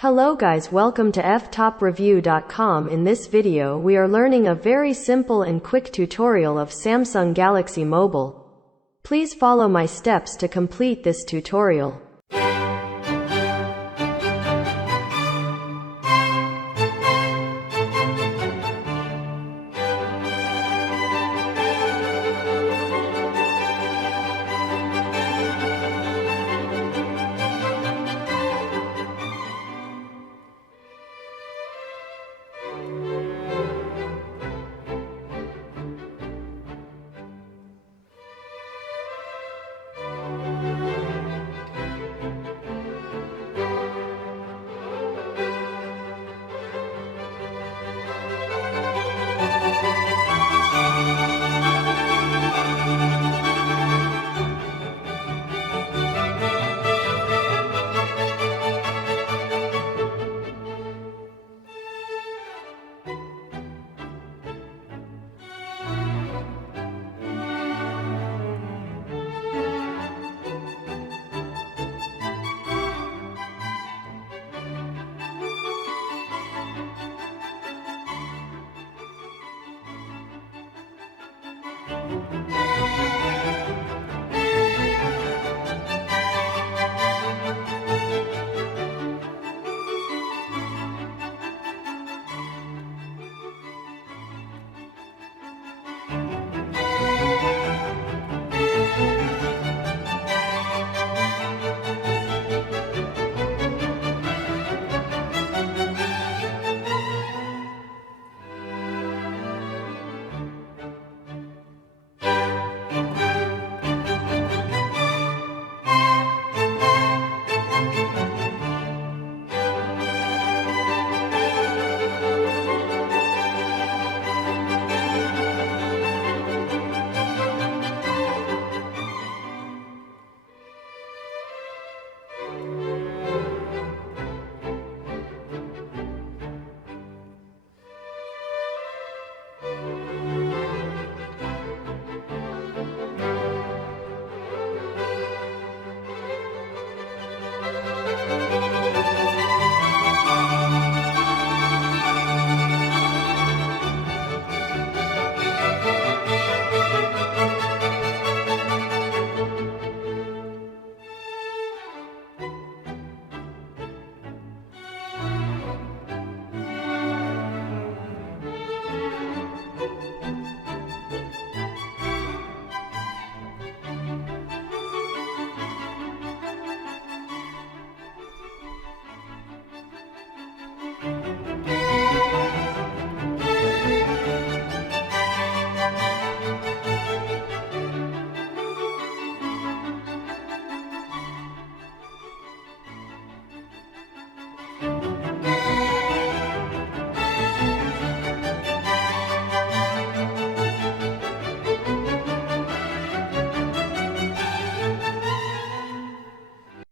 Hello guys, welcome to Ftopreview.com. In this video we are learning a very simple and quick tutorial of Samsung Galaxy Mobile. Please follow my steps to complete this tutorial.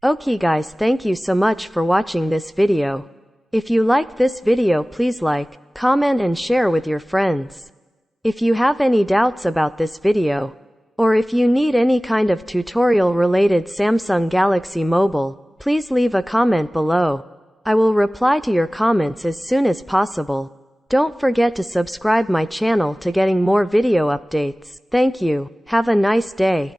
Okay guys, thank you so much for watching this video. If you like this video, please like, comment and share with your friends. If you have any doubts about this video, or if you need any kind of tutorial related Samsung Galaxy Mobile, please leave a comment below. I will reply to your comments as soon as possible. Don't forget to subscribe my channel to getting more video updates. Thank you. Have a nice day.